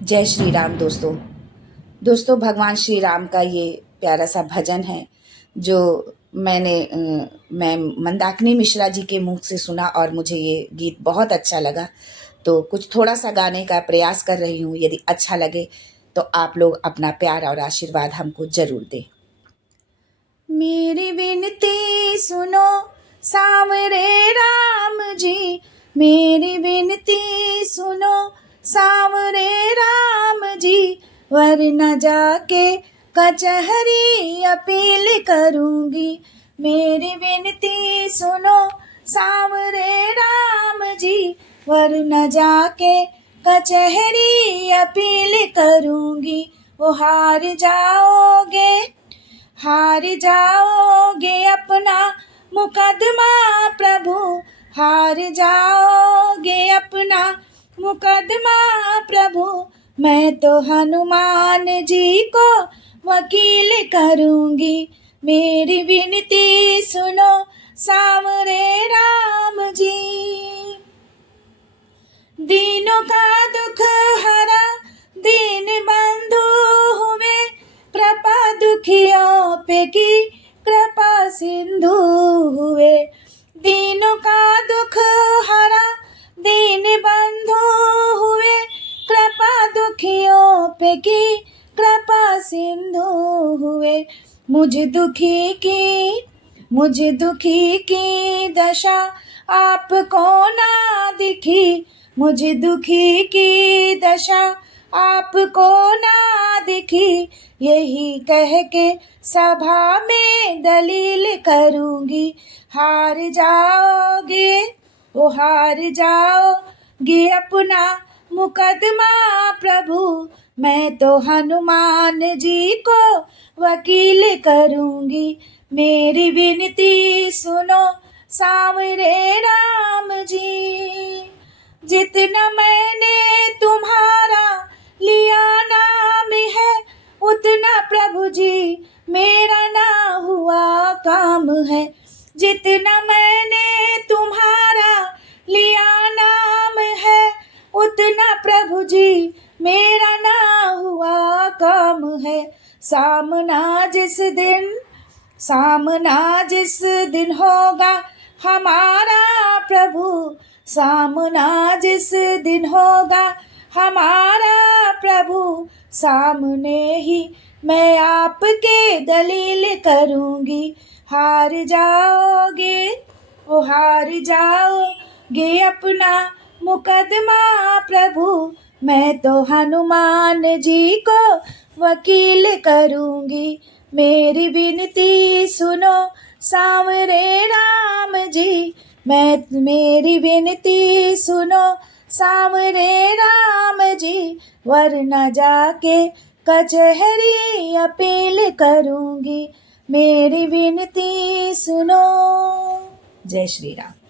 जय श्री राम दोस्तों। दोस्तों, भगवान श्री राम का ये प्यारा सा भजन है जो मैं मंदाकिनी मिश्रा जी के मुख से सुना और मुझे ये गीत बहुत अच्छा लगा, तो कुछ थोड़ा सा गाने का प्रयास कर रही हूँ। यदि अच्छा लगे तो आप लोग अपना प्यार और आशीर्वाद हमको जरूर दें। मेरी विनती सुनो सांवरे राम जी, मेरी विनती सुनो सांवरे राम जी, वरना जाके कचहरी अपील करूंगी। मेरी विनती सुनो सांवरे राम जी, वरना जाके कचहरी अपील करूंगी। वो हार जाओगे अपना मुकदमा प्रभु, हार जाओगे अपना मुकदमा प्रभु। मैं तो हनुमान जी को वकील करूंगी। मेरी विनती सुनो सांवरे राम जी। दीनों का दुख हरा दीन बंधु हुए, कृपा दुखियों पे की कृपा सिंधु हुए। दीनों का दुख हरा दीन बंधु हुए, कृपा दुखियों पे की कृपा सिंधु हुए। मुझ दुखी की दशा आपको ना दिखी, मुझ दुखी की दशा आपको ना दिखी। यही कह के सभा में दलील करूंगी। हार जाओगे अपना मुकदमा प्रभु, मैं तो हनुमान जी को वकील करूंगी। मेरी विनती सुनो सांवरे राम जी। जितना मैंने तुम्हारा लिया नाम है, उतना प्रभु जी मेरा ना हुआ काम है। जितना मैंने तुम्हारा लिया नाम है, उतना प्रभु जी मेरा ना हुआ काम है। सामना जिस दिन होगा हमारा प्रभु, सामना जिस दिन होगा हमारा प्रभु, सामने ही मैं आपके दलील करूंगी। हार जाओगे अपना मुकदमा प्रभु, मैं तो हनुमान जी को वकील करूंगी। मेरी विनती सुनो सांवरे राम जी, मेरी विनती सुनो सांवरे राम जी, वरना जाके कचहरी अपील करूंगी। मेरी विनती सुनो। जय श्री राम।